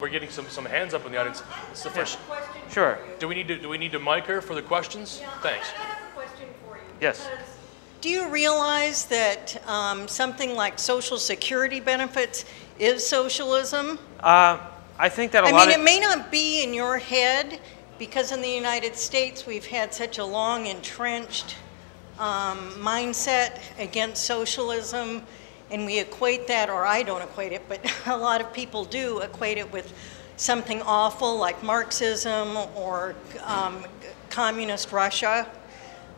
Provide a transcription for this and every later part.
We're getting some hands up in the audience. It's the first. Sure. Do we need to mic her for the questions? Yeah, Thanks. I have a question for you. Yes. Do you realize that something like Social Security benefits is socialism? I think that it may not be in your head because in the United States we've had such a long entrenched mindset against socialism, and we equate that, or I don't equate it, but a lot of people do equate it with something awful like Marxism or communist Russia.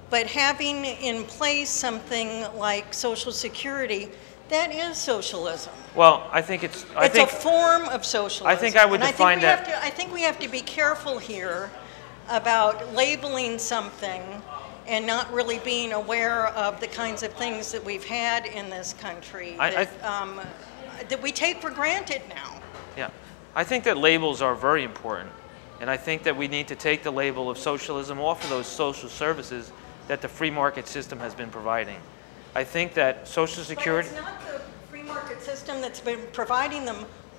But having in place something like Social Security, that is socialism. Well, I think it's a form of socialism. I think I would define that. I think we have to be careful here about labeling something and not really being aware of the kinds of things that we've had in this country that we take for granted now. Yeah, I think that labels are very important, and I think that we need to take the label of socialism off of those social services that the free market system has been providing. I think that Social Security... But it's not the free market system that's been providing them.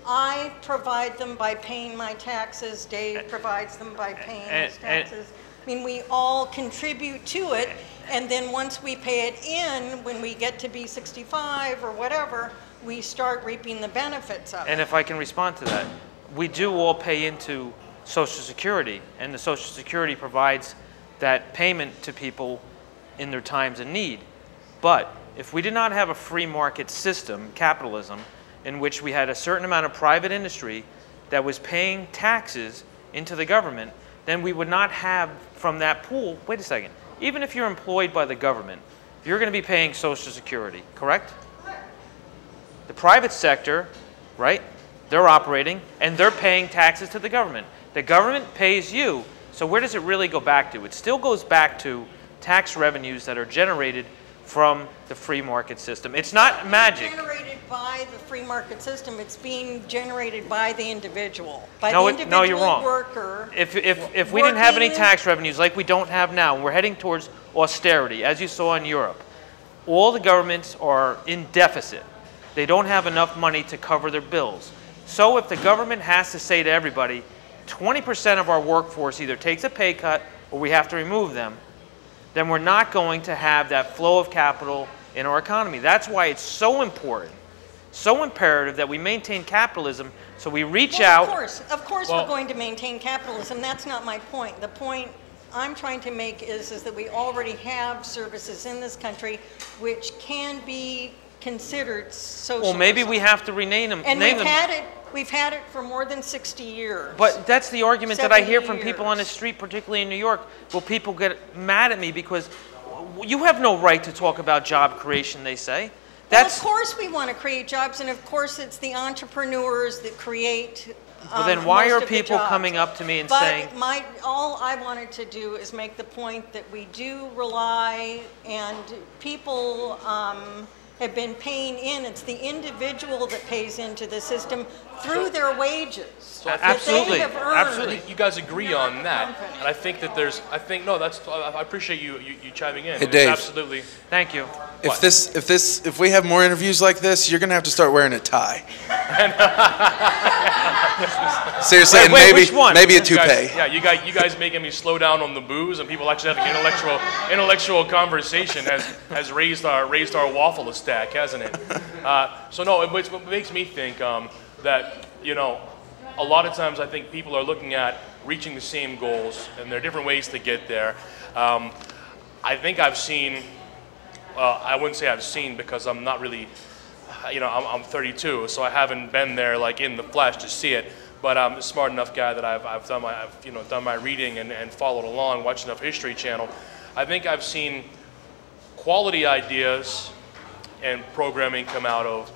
I provide them by paying my taxes. Dave provides them by paying his taxes. I mean, we all contribute to it, and then once we pay it in, when we get to be 65 or whatever, we start reaping the benefits of it. And if I can respond to that, we do all pay into Social Security, and the Social Security provides that payment to people in their times of need. But if we did not have a free market system, capitalism, in which we had a certain amount of private industry that was paying taxes into the government, then we would not have from that pool, wait a second, even if you're employed by the government, you're going to be paying Social Security, correct? The private sector, right, they're operating and they're paying taxes to the government. The government pays you, so where does it really go back to? It still goes back to tax revenues that are generated from the free market system. It's not magic. It's generated by the free market system. It's being generated by the individual, No, you're wrong. worker. If we didn't have any tax revenues like we don't have now, and we're heading towards austerity, as you saw in Europe, all the governments are in deficit. They don't have enough money to cover their bills. So if the government has to say to everybody, 20% of our workforce either takes a pay cut or we have to remove them, then we're not going to have that flow of capital in our economy. That's why it's so important, so imperative that we maintain capitalism, so we reach out. Of course we're going to maintain capitalism. That's not my point. The point I'm trying to make is that we already have services in this country which can be considered socialism. Well, maybe we have to rename them. And we've had it for more than 60 years. But that's the argument that I hear from 70 people on the street, particularly in New York. Well, people get mad at me because you have no right to talk about job creation, they say. Well, of course we want to create jobs, and of course it's the entrepreneurs that create well, then why are people coming up to me and saying... all I wanted to do is make the point that we do rely, and people have been paying in. It's the individual that pays into the system through their wages. So absolutely, that they have earned. absolutely. You guys agree on that, and I think that there's. I appreciate you chiming in. Hey, Dave. Absolutely. Thank you. If we have more interviews like this, you're gonna have to start wearing a tie. Seriously, and maybe a toupee. You guys making me slow down on the booze, and people actually having intellectual conversation has raised our waffle stack, hasn't it? So no, it makes me think that a lot of times I think people are looking at reaching the same goals, and there are different ways to get there. I think I've seen. I wouldn't say I've seen because I'm not really, I'm 32, so I haven't been there like in the flesh to see it. But I'm a smart enough guy that I've done my reading and followed along, watched enough History Channel. I think I've seen quality ideas and programming come out of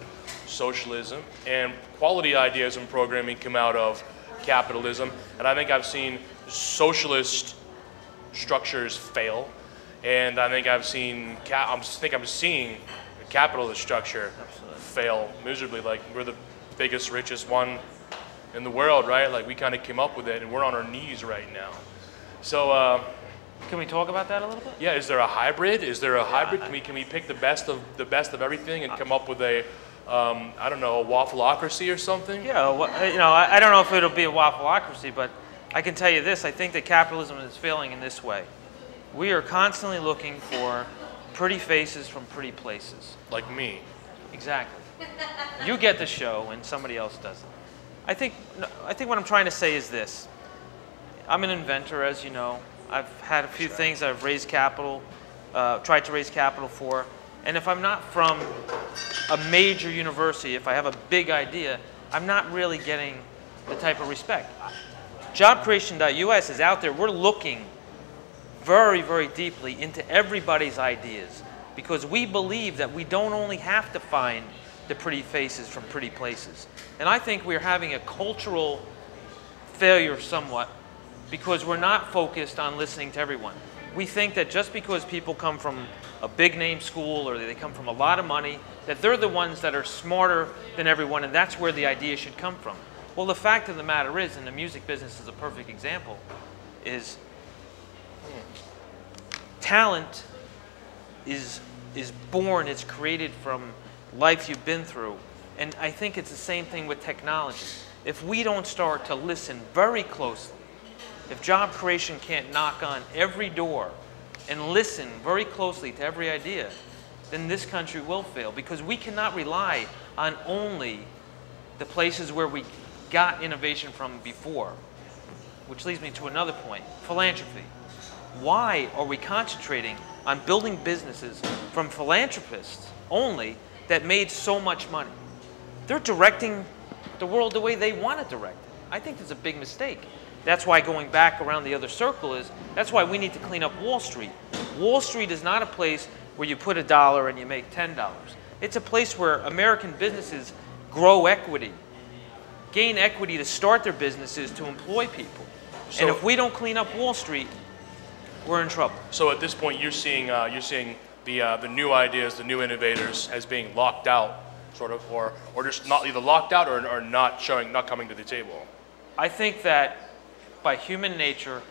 socialism, and quality ideas and programming come out of capitalism. And I think I've seen socialist structures fail. And I think I'm seeing a capitalist structure fail miserably. Like, we're the biggest, richest one in the world, right? Like, we kind of came up with it, and we're on our knees right now. So, can we talk about that a little bit? Yeah. Is there a hybrid? Is there a hybrid? Can we pick the best of everything and come up with a I don't know, a waffleocracy or something? Yeah, you know, I don't know if it'll be a waffleocracy, but I can tell you this. I think that capitalism is failing in this way. We are constantly looking for pretty faces from pretty places. Like me. Exactly. You get the show and somebody else doesn't. I think what I'm trying to say is this. I'm an inventor, as you know. I've had a few things I've raised capital, tried to raise capital for. And if I'm not from a major university, if I have a big idea, I'm not really getting the type of respect. JobCreation.us is out there. We're looking very, very deeply into everybody's ideas because we believe that we don't only have to find the pretty faces from pretty places. And I think we're having a cultural failure somewhat because we're not focused on listening to everyone. We think that just because people come from a big name school or they come from a lot of money, that they're the ones that are smarter than everyone and that's where the idea should come from. Well, the fact of the matter is, and the music business is a perfect example, is talent is born, it's created from life you've been through. And I think it's the same thing with technology. If we don't start to listen very closely, if job creation can't knock on every door and listen very closely to every idea, then this country will fail because we cannot rely on only the places where we got innovation from before. Which leads me to another point, philanthropy. Why are we concentrating on building businesses from philanthropists only that made so much money? They're directing the world the way they want to direct it. I think that's a big mistake. That's why going back around the other circle is, that's why we need to clean up Wall Street. Wall Street is not a place where you put $1 and you make $10. It's a place where American businesses grow equity, gain equity to start their businesses, to employ people. And if we don't clean up Wall Street, we're in trouble. So at this point, you're seeing the new ideas, the new innovators as being locked out, sort of, or just not either locked out or not coming to the table. I think that by human nature,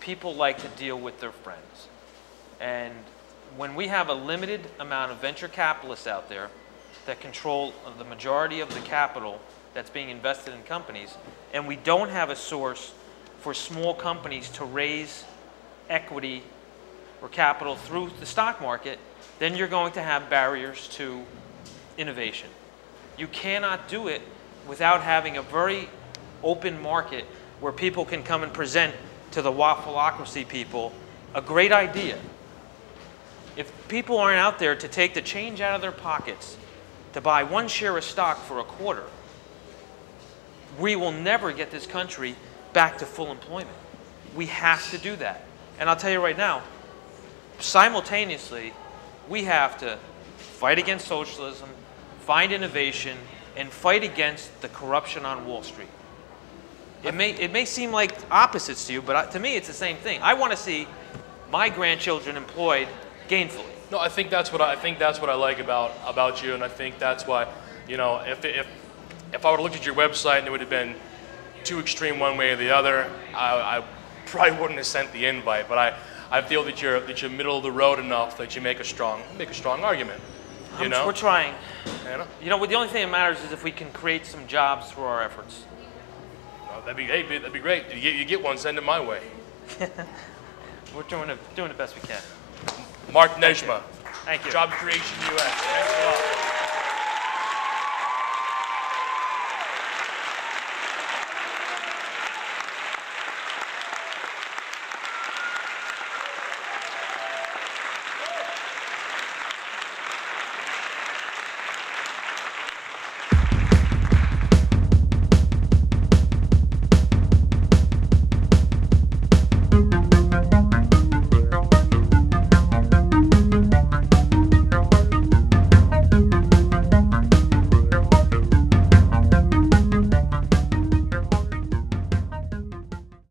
people like to deal with their friends. And when we have a limited amount of venture capitalists out there that control the majority of the capital that's being invested in companies, and we don't have a source for small companies to raise equity or capital through the stock market, then you're going to have barriers to innovation. You cannot do it without having a very open market where people can come and present to the waffleocracy people a great idea. If people aren't out there to take the change out of their pockets to buy one share of stock for $0.25, we will never get this country back to full employment. We have to do that. And I'll tell you right now, simultaneously, we have to fight against socialism, find innovation, and fight against the corruption on Wall Street. It may seem like opposites to you, but to me it's the same thing. I want to see my grandchildren employed gainfully. No, I think that's what I like about you, and I think that's why, you know, if I would have looked at your website and it would have been too extreme one way or the other, I probably wouldn't have sent the invite. But I feel that you're middle of the road enough that you make a strong argument. You know? We're trying. You know? The only thing that matters is if we can create some jobs through our efforts. That'd be great. You get one, send it my way. We're doing the best we can. Mark Nejmeh. Thank you. Job Creation US. Thanks a lot.